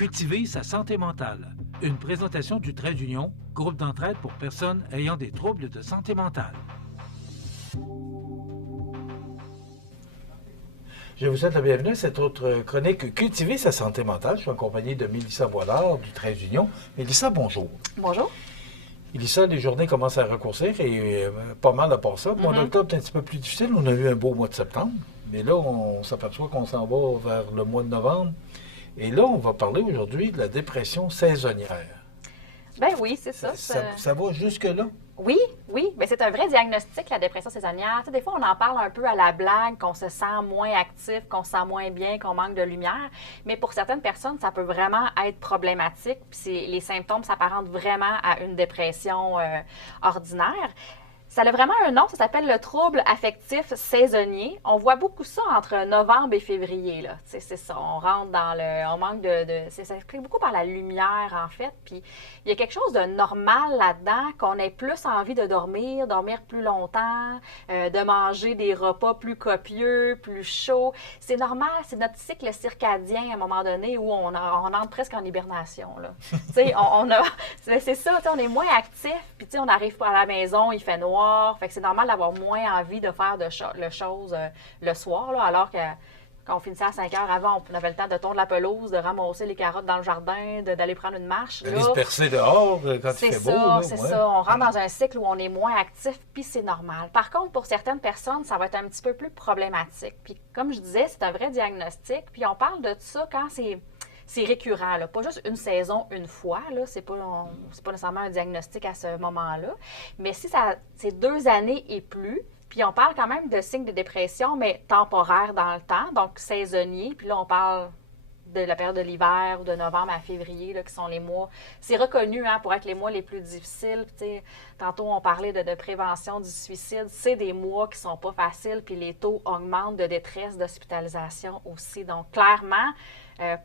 Cultiver sa santé mentale. Une présentation du Trait d'Union, groupe d'entraide pour personnes ayant des troubles de santé mentale. Je vous souhaite la bienvenue à cette autre chronique Cultiver sa santé mentale. Je suis en compagnie de Mélissa Boilard du Trait d'Union. Mélissa, bonjour. Bonjour. Mélissa, les journées commencent à raccourcir et pas mal à part ça. Mon octobre est un petit peu plus difficile. On a eu un beau mois de septembre, mais là, on s'aperçoit qu'on s'en va vers le mois de novembre. Et là, on va parler aujourd'hui de la dépression saisonnière. Ben oui, c'est ça. Ça va jusque-là? Oui, mais c'est un vrai diagnostic, la dépression saisonnière. Tu sais, des fois, on en parle un peu à la blague, qu'on se sent moins actif, qu'on se sent moins bien, qu'on manque de lumière. Mais pour certaines personnes, ça peut vraiment être problématique. Puis les symptômes s'apparentent vraiment à une dépression ordinaire. Ça a vraiment un nom, ça s'appelle le trouble affectif saisonnier. On voit beaucoup ça entre novembre et février, là. C'est ça, on rentre dans on manque ça s'explique beaucoup par la lumière, en fait. Puis il y a quelque chose de normal là-dedans, qu'on ait plus envie de dormir plus longtemps, de manger des repas plus copieux, plus chauds. C'est normal, c'est notre cycle circadien à un moment donné où on entre presque en hibernation, là. Tu sais, c'est ça, on est moins actif, puis tu sais, on arrive pas à la maison, il fait noir. Fait que c'est normal d'avoir moins envie de faire les choses le soir, là, alors que quand on finissait à 5 heures avant, on avait le temps de tondre la pelouse, de ramasser les carottes dans le jardin, d'aller prendre une marche. D'aller se percer dehors quand il fait beau. C'est ça. On rentre dans un cycle où on est moins actif, puis c'est normal. Par contre, pour certaines personnes, ça va être un petit peu plus problématique. Puis comme je disais, c'est un vrai diagnostic. Puis on parle de ça quand c'est récurrent, là. Pas juste une saison, une fois, là. C'est pas nécessairement un diagnostic à ce moment-là. Mais si c'est 2 années et plus, puis on parle quand même de signes de dépression, mais temporaires dans le temps, donc saisonniers. Puis là, on parle de la période de l'hiver ou de novembre à février, là, qui sont les mois. C'est reconnu pour être les mois les plus difficiles. Puis, tantôt, on parlait de prévention du suicide. C'est des mois qui sont pas faciles, puis les taux augmentent de détresse, d'hospitalisation aussi. Donc, clairement,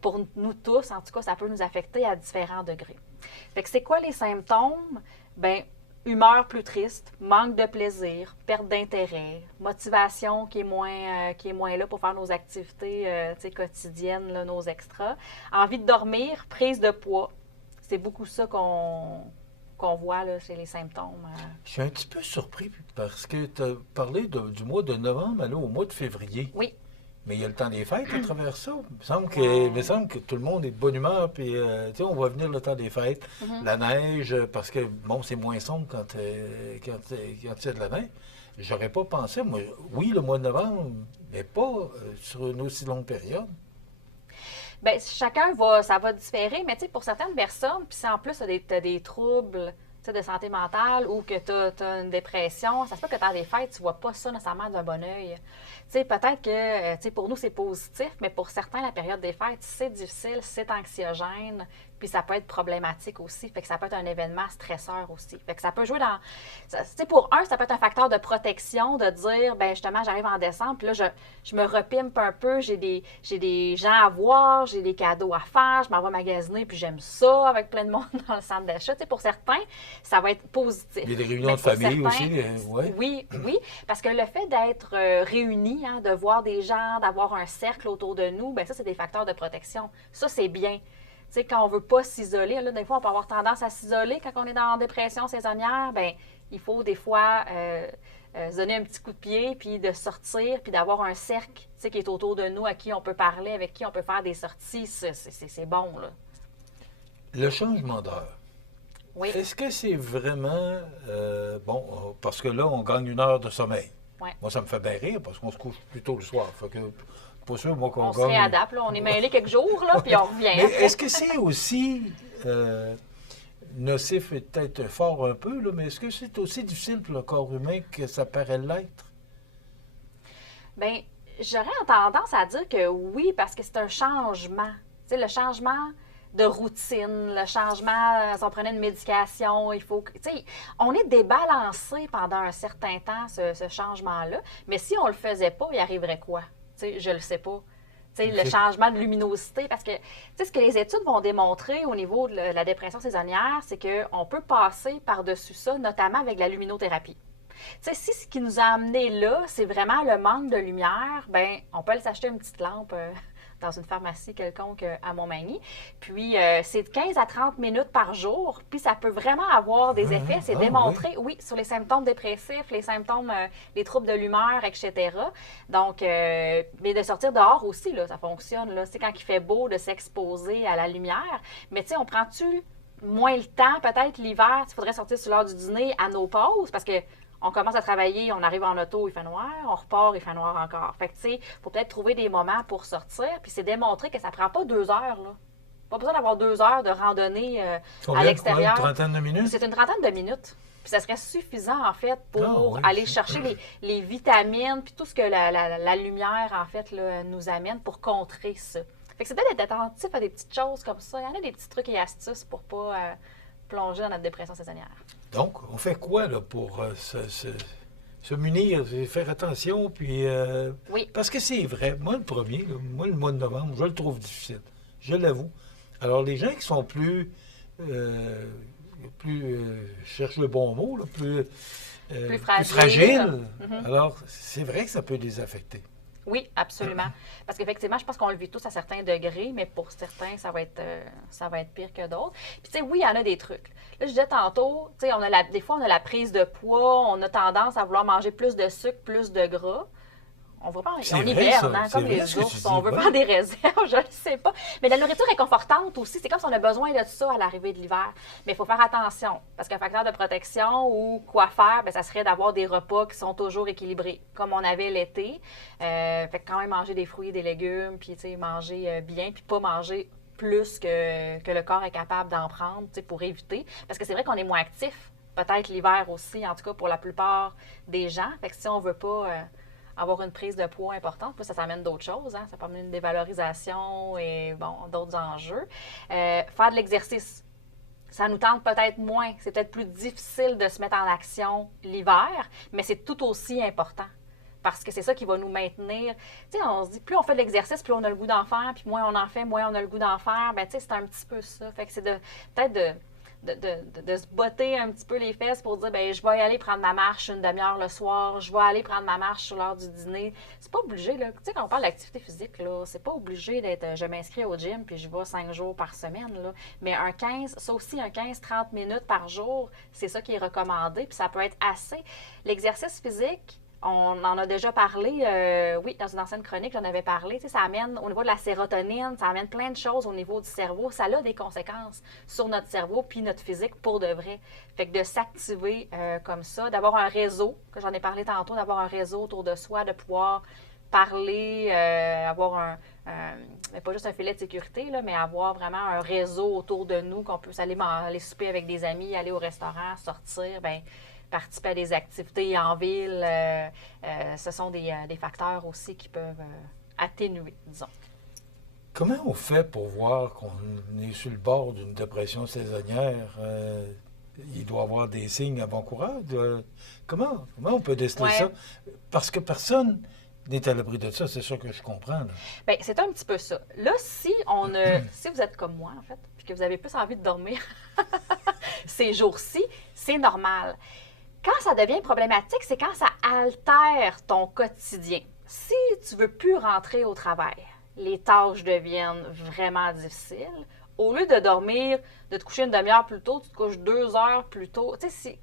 pour nous tous, en tout cas, ça peut nous affecter à différents degrés. Fait que c'est quoi les symptômes? Bien, humeur plus triste, manque de plaisir, perte d'intérêt, motivation qui est moins là pour faire nos activités quotidiennes, là, nos extras, envie de dormir, prise de poids. C'est beaucoup ça qu'on voit là, chez les symptômes. Je suis un petit peu surpris parce que tu as parlé du mois de novembre au mois de février. Oui. Mais il y a le temps des fêtes à travers ça. Il me semble que tout le monde est de bonne humeur, puis on va venir le temps des fêtes, la neige, parce que, bon, c'est moins sombre quand il y a de la neige. J'aurais pas pensé, moi, oui, le mois de novembre, mais pas sur une aussi longue période. Bien, ça va différer, mais pour certaines personnes, puis si en plus tu as des troubles de santé mentale ou que tu as une dépression, ça se peut que dans des fêtes, tu ne vois pas ça nécessairement d'un bon œil. Peut-être que pour nous, c'est positif, mais pour certains, la période des fêtes, c'est difficile, c'est anxiogène, puis ça peut être problématique aussi. Fait que ça peut être un événement stresseur aussi. Fait que ça peut jouer dans... Pour ça peut être un facteur de protection, de dire, ben justement, j'arrive en décembre, puis là, je me repimpe un peu, j'ai des gens à voir, j'ai des cadeaux à faire, je m'en vais magasiner, puis j'aime ça avec plein de monde dans le centre d'achat. Pour certains, ça va être positif. Il y a des réunions de famille aussi. Oui, parce que le fait d'être réunis, de voir des gens, d'avoir un cercle autour de nous, bien ça, c'est des facteurs de protection. Ça, c'est bien. Quand on ne veut pas s'isoler, là, des fois, on peut avoir tendance à s'isoler quand on est dans dépression saisonnière, bien, il faut des fois se donner un petit coup de pied, puis de sortir, puis d'avoir un cercle qui est autour de nous, à qui on peut parler, avec qui on peut faire des sorties. C'est bon, là. Le changement d'heure. Oui. Est-ce que c'est vraiment... parce que là, on gagne 1 heure de sommeil. Ouais. Moi, ça me fait bien rire parce qu'on se couche plus tôt le soir. Fait que, pas sûr, moi, qu'on on se réadapte, là. On est mêlés quelques jours, là, puis on revient. Mais est-ce que c'est aussi... nocif est peut-être fort un peu, là, mais est-ce que c'est aussi difficile pour le corps humain que ça paraît l'être? Bien, j'aurais tendance à dire que oui, parce que c'est un changement. Le changement de routine, le changement, si on prenait une médication, il faut que... on est débalancé pendant un certain temps, ce changement-là. Mais si on le faisait pas, il arriverait quoi? Je le sais pas. Le changement de luminosité, parce que ce que les études vont démontrer au niveau de la dépression saisonnière, c'est qu'on peut passer par-dessus ça, notamment avec la luminothérapie. Si ce qui nous a amené là, c'est vraiment le manque de lumière, ben on peut aller s'acheter une petite lampe dans une pharmacie quelconque à Montmagny. Puis, c'est de 15 à 30 minutes par jour. Puis, ça peut vraiment avoir des effets. C'est démontré, oui, sur les symptômes dépressifs, les symptômes, les troubles de l'humeur, etc. Donc, mais de sortir dehors aussi, là, ça fonctionne. C'est quand il fait beau de s'exposer à la lumière. Mais tu sais, on prend-tu moins le temps, peut-être l'hiver, il faudrait sortir sur l'heure du dîner à nos pauses, parce que on commence à travailler, on arrive en auto, il fait noir, on repart, il fait noir encore. Fait que, tu sais, il faut peut-être trouver des moments pour sortir, puis c'est démontré que ça prend pas 2 heures, là. Pas besoin d'avoir 2 heures de randonnée à l'extérieur. Une trentaine de minutes? C'est une trentaine de minutes. Puis ça serait suffisant, en fait, pour aller chercher les vitamines, puis tout ce que la lumière, en fait, là, nous amène pour contrer ça. Fait que c'est peut-être d'être attentif à des petites choses comme ça. Il y en a des petits trucs et astuces pour pas plonger dans notre dépression saisonnière. Donc, on fait quoi là, pour se munir, faire attention, puis... Oui. Parce que c'est vrai, moi le premier, là, moi le mois de novembre, je le trouve difficile, je l'avoue. Alors, les gens qui sont plus je cherche le bon mot, là, plus fragiles, alors c'est vrai que ça peut les affecter. Oui, absolument. Parce qu'effectivement, je pense qu'on le vit tous à certains degrés, mais pour certains, ça va être pire que d'autres. Puis, tu sais, oui, il y en a des trucs. Là, je disais tantôt, tu sais, des fois, on a la prise de poids, on a tendance à vouloir manger plus de sucre, plus de gras. On hiberne, hein, comme les ours. On veut prendre des réserves, je ne sais pas. Mais la nourriture est confortante aussi. C'est comme si on a besoin de ça à l'arrivée de l'hiver. Mais il faut faire attention. Parce qu'un facteur de protection ou quoi faire, bien, ça serait d'avoir des repas qui sont toujours équilibrés, comme on avait l'été. Fait que quand même manger des fruits et des légumes, puis manger bien, puis pas manger plus que le corps est capable d'en prendre pour éviter. Parce que c'est vrai qu'on est moins actif, peut-être l'hiver aussi, en tout cas pour la plupart des gens. Fait que si on ne veut pas... avoir une prise de poids importante. Puis ça amène d'autres choses. Hein? Ça peut amener une dévalorisation et d'autres enjeux. Faire de l'exercice, ça nous tente peut-être moins. C'est peut-être plus difficile de se mettre en action l'hiver, mais c'est tout aussi important. Parce que c'est ça qui va nous maintenir. Tu sais, on se dit, plus on fait de l'exercice, plus on a le goût d'en faire, puis moins on en fait, moins on a le goût d'en faire. Bien, tu sais, c'est un petit peu ça. Fait que c'est peut-être de se botter un petit peu les fesses pour dire, bien, je vais y aller prendre ma marche une demi-heure le soir, je vais aller prendre ma marche sur l'heure du dîner. C'est pas obligé, là. Tu sais, quand on parle d'activité physique, là, c'est pas obligé d'être, je m'inscris au gym puis je vais 5 jours par semaine, là. Mais un 15-30 minutes par jour, c'est ça qui est recommandé, puis ça peut être assez. L'exercice physique, on en a déjà parlé, oui, dans une ancienne chronique, j'en avais parlé. Tu sais, ça amène, au niveau de la sérotonine, ça amène plein de choses au niveau du cerveau. Ça a des conséquences sur notre cerveau puis notre physique pour de vrai. Fait que de s'activer comme ça, d'avoir un réseau, que j'en ai parlé tantôt, d'avoir un réseau autour de soi, de pouvoir parler, avoir mais pas juste un filet de sécurité, là, mais avoir vraiment un réseau autour de nous, qu'on peut aller souper avec des amis, aller au restaurant, sortir, bien, participer à des activités en ville, ce sont des facteurs aussi qui peuvent atténuer, disons. Comment on fait pour voir qu'on est sur le bord d'une dépression saisonnière? Il doit y avoir des signes avant-coureurs. Comment on peut déceler ça? Parce que personne n'est à l'abri de ça, c'est sûr que je comprends. Bien, c'est un petit peu ça. Là, si vous êtes comme moi, en fait, puis que vous avez plus envie de dormir ces jours-ci, c'est normal. Quand ça devient problématique, c'est quand ça altère ton quotidien. Si tu ne veux plus rentrer au travail, les tâches deviennent vraiment difficiles. Au lieu de dormir, de te coucher une demi-heure plus tôt, tu te couches 2 heures plus tôt. Tu sais,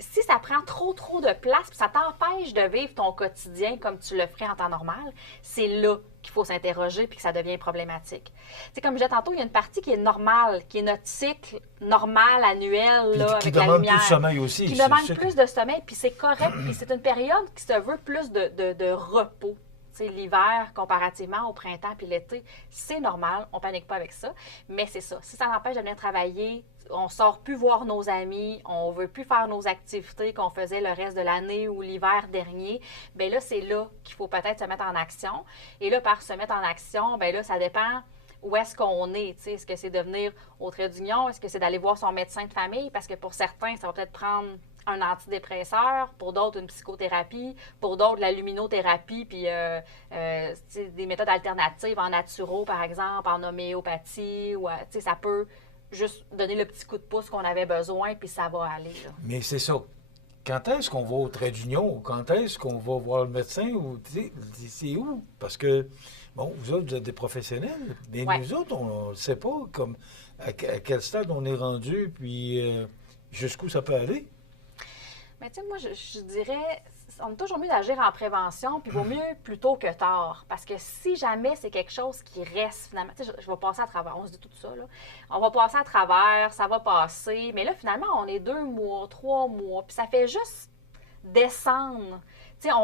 si ça prend trop de place, puis ça t'empêche de vivre ton quotidien comme tu le ferais en temps normal, c'est là qu'il faut s'interroger puis que ça devient problématique. Tu sais, comme je disais tantôt, il y a une partie qui est normale, qui est notre cycle normal, annuel, là, avec la lumière. Qui demande plus de sommeil aussi. Qui demande plus de sommeil, puis c'est correct, puis c'est une période qui se veut plus de repos. Tu sais, l'hiver, comparativement au printemps puis l'été, c'est normal, on ne panique pas avec ça, mais c'est ça. Si ça n'empêche de venir travailler, on ne sort plus voir nos amis, on ne veut plus faire nos activités qu'on faisait le reste de l'année ou l'hiver dernier, bien là, c'est là qu'il faut peut-être se mettre en action. Et là, par se mettre en action, bien là, ça dépend où est-ce qu'on est. T'sais. Est-ce que c'est de venir au trait d'union? Est-ce que c'est d'aller voir son médecin de famille? Parce que pour certains, ça va peut-être prendre un antidépresseur, pour d'autres, une psychothérapie, pour d'autres, la luminothérapie, puis des méthodes alternatives en naturo, par exemple, en homéopathie, ou ça peut juste donner le petit coup de pouce qu'on avait besoin, puis ça va aller. Là. Mais c'est ça. quand est-ce qu'on va au trait d'union? Quand est-ce qu'on va voir le médecin? Ou, c'est où? Parce que, bon, vous autres, vous êtes des professionnels, mais Ouais. nous autres, on ne sait pas comme à quel stade on est rendu, puis jusqu'où ça peut aller. Mais tu sais, moi, je dirais, on est toujours mieux d'agir en prévention, puis vaut mieux plus tôt que tard. Parce que si jamais c'est quelque chose qui reste, finalement, tu sais, je vais passer à travers, on se dit tout ça, là. On va passer à travers, ça va passer, mais là, finalement, on est 2 mois, 3 mois, puis ça fait juste descendre. Tu sais,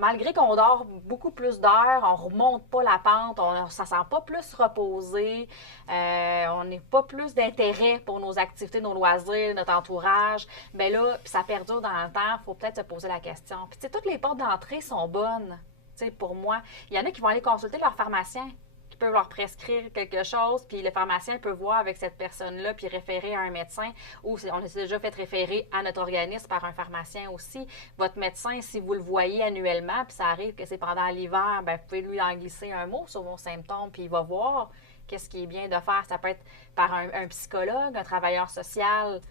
malgré qu'on dort beaucoup plus d'heures, on remonte pas la pente, on ne se sent pas plus reposé, on n'est pas plus d'intérêt pour nos activités, nos loisirs, notre entourage. Bien là, puis ça perdure dans le temps, il faut peut-être se poser la question. Puis tu sais, toutes les portes d'entrée sont bonnes, tu sais, pour moi. Il y en a qui vont aller consulter leur pharmacien, qui peuvent leur prescrire quelque chose, puis le pharmacien peut voir avec cette personne-là, puis référer à un médecin, ou on s'est déjà fait référer à notre organisme par un pharmacien aussi. Votre médecin, si vous le voyez annuellement, puis ça arrive que c'est pendant l'hiver, bien, vous pouvez lui en glisser un mot sur vos symptômes, puis il va voir qu'est-ce qui est bien de faire. Ça peut être par un psychologue, un travailleur social,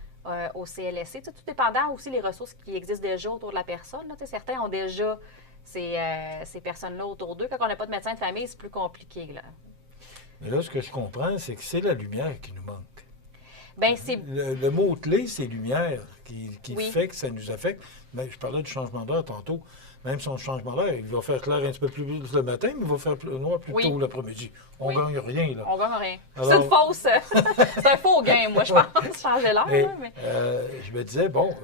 au CLSC. Tu sais, tout dépendant aussi les ressources qui existent déjà autour de la personne. Là. Tu sais, certains ont déjà ces personnes-là autour d'eux. Quand on n'a pas de médecin de famille, c'est plus compliqué. Là. Mais là, ce que je comprends, c'est que c'est la lumière qui nous manque. Ben, c'est... Le mot-clé, c'est lumière qui Oui. fait que ça nous affecte. Mais je parlais du changement d'heure tantôt. Même son changement d'heure, il va faire clair un petit peu plus le matin, mais il va faire noir plus Oui. tôt l'après-midi. On Oui. gagne rien, là. On gagne rien. Alors- C'est une fausse... c'est un faux gain, moi, je pense. Changer l'heure, Et, là, mais... je me disais, bon,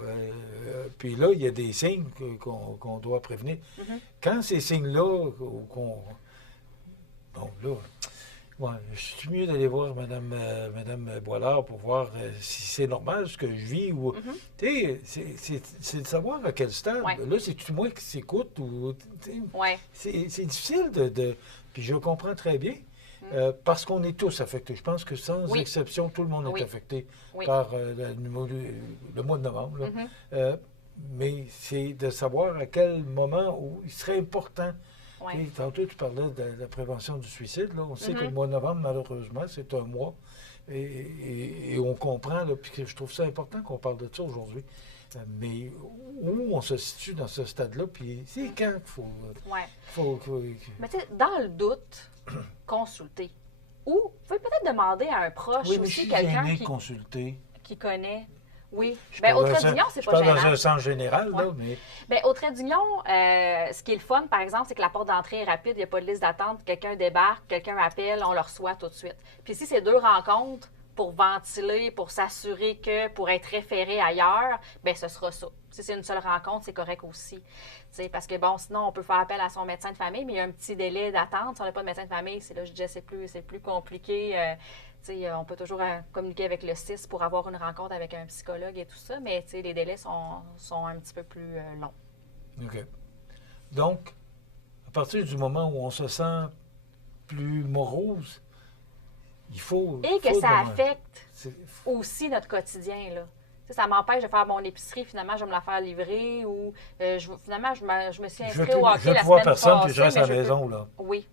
puis là, il y a des signes qu'on doit prévenir. Mhm. Quand ces signes-là, qu'on... Bon, là, ouais, je suis mieux d'aller voir Madame Boilard pour voir si c'est normal ce que je vis. Ou, Mhm. tu sais, c'est de savoir à quel stade. Ouais. Là, c'est-tu moi qui s'écoute ou... tu sais, Ouais. c'est difficile de... Puis je comprends très bien. Parce qu'on est tous affectés. Je pense que sans Oui. exception, tout le monde Oui. est affecté Oui. par le mois de novembre. Là. Mhm. Mais c'est de savoir à quel moment où il serait important. Ouais. Tu sais, tantôt, tu parlais de la prévention du suicide. Là. On sait que Mhm. le mois de novembre, malheureusement, c'est un mois. Et on comprend, là, puis que je trouve ça important qu'on parle de ça aujourd'hui. Mais où on se situe dans ce stade-là, puis c'est quand qu'il faut... Ouais. Mais tu sais, dans le doute, consulter. Ou, vous pouvez peut-être demander à un proche Oui, mais je aussi, suis quelqu'un gêné de consulter. qui connaît. Oui. Je Bien, parle au dans trait un- d'union, c'est je pas parle dans gênant. un sens général, là, Ouais. mais... Bien, au trait d'union, ce qui est le fun, par exemple, c'est que la porte d'entrée est rapide, il n'y a pas de liste d'attente, quelqu'un débarque, quelqu'un appelle, on le reçoit tout de suite. Puis si c'est 2 rencontres pour ventiler, pour s'assurer que, pour être référé ailleurs, bien, ce sera ça. Si c'est une seule rencontre, c'est correct aussi. Tu sais, parce que, bon, sinon, on peut faire appel à son médecin de famille, mais il y a un petit délai d'attente. Si on n'a pas de médecin de famille, c'est là, je disais, c'est plus compliqué. Tu sais, on peut toujours communiquer avec le CIS pour avoir une rencontre avec un psychologue et tout ça, mais tu sais, les délais sont un petit peu plus longs. OK. Donc, à partir du moment où on se sent plus morose, il faut... Et que faut ça demander. affecte C'est- aussi notre quotidien, là. Tu sais, ça m'empêche de faire mon épicerie, finalement, je vais me la faire livrer ou finalement, je me suis Je veux inscrite au hockey je veux la plus voir semaine personne, puis passée, je reste à mais la je peux- maison, là. Oui,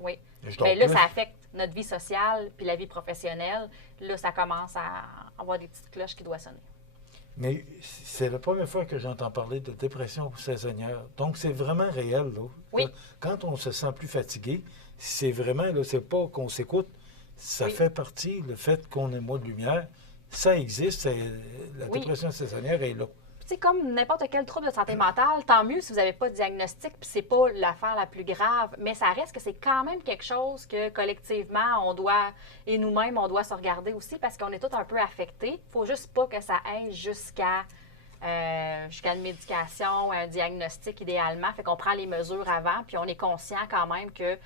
oui. Je dors Mais là, plus. ça affecte notre vie sociale puis la vie professionnelle. Là, ça commence à avoir des petites cloches qui doivent sonner. Mais c'est la première fois que j'entends parler de dépression saisonnière. Donc, c'est vraiment réel, là. Oui. Quand on se sent plus fatigué, c'est vraiment, là, c'est pas qu'on s'écoute. Ça Oui. fait partie, le fait qu'on ait moins de lumière, ça existe. La Oui. dépression saisonnière est là. Tu sais, comme n'importe quel trouble de santé mentale, tant mieux si vous n'avez pas de diagnostic, puis c'est pas l'affaire la plus grave, mais ça reste que c'est quand même quelque chose que collectivement, on doit, et nous-mêmes, on doit se regarder aussi parce qu'on est tous un peu affectés. Il faut juste pas que ça aille jusqu'à une médication, un diagnostic idéalement. Fait qu'on prend les mesures avant, puis on est conscient quand même que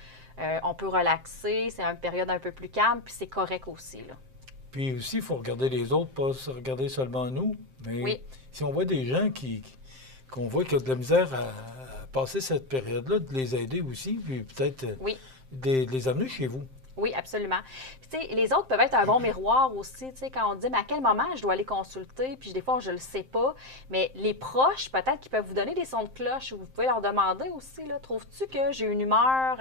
on peut relaxer, c'est une période un peu plus calme, puis c'est correct aussi, là. Puis aussi, il faut regarder les autres, pas se regarder seulement nous. Mais Oui. si on voit des gens qu'on voit qui ont de la misère à passer cette période-là, de les aider aussi, puis peut-être Oui. de les amener chez vous. Oui, absolument. Puis, tu sais, les autres peuvent être un bon miroir aussi, tu sais, quand on dit, mais à quel moment je dois aller consulter, puis des fois, je ne le sais pas. Mais les proches, peut-être qu'ils peuvent vous donner des sons de cloche, ou vous pouvez leur demander aussi, là, trouves-tu que j'ai une humeur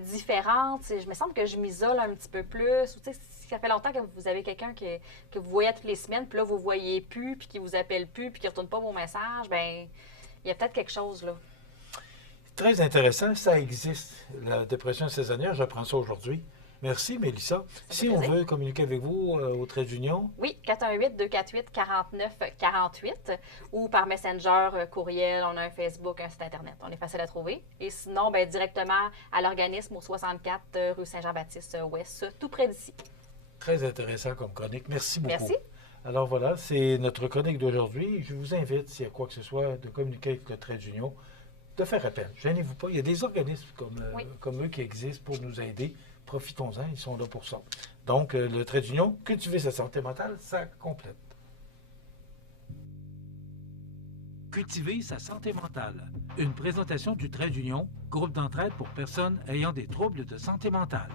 différente? Je me semble que je m'isole un petit peu plus. Ou, tu sais, si ça fait longtemps que vous avez quelqu'un que vous voyez toutes les semaines, puis là, vous ne voyez plus, puis qui vous appelle plus, puis qui ne retourne pas vos messages, ben il y a peut-être quelque chose, là. Très intéressant, ça existe, la dépression saisonnière, j'apprends ça aujourd'hui. Merci, Mélissa. Ça Si fait on plaisir. veut communiquer avec vous au trait d'union, Oui, 418-248-4948 ou par Messenger, courriel, on a un Facebook, un site Internet. On est facile à trouver. Et sinon, ben, directement à l'organisme au 64 rue Saint-Jean-Baptiste-Ouest, tout près d'ici. très intéressant comme chronique. Merci beaucoup. Merci. Alors voilà, c'est notre chronique d'aujourd'hui. Je vous invite, s'il y a quoi que ce soit, de communiquer avec le trait d'union, de faire appel. Gênez-vous pas. Il y a des organismes Oui. comme eux qui existent pour nous aider. Profitons-en, ils sont là pour ça. Donc, le trait d'union, cultiver sa santé mentale, ça complète. Cultiver sa santé mentale. Une présentation du trait d'union, groupe d'entraide pour personnes ayant des troubles de santé mentale.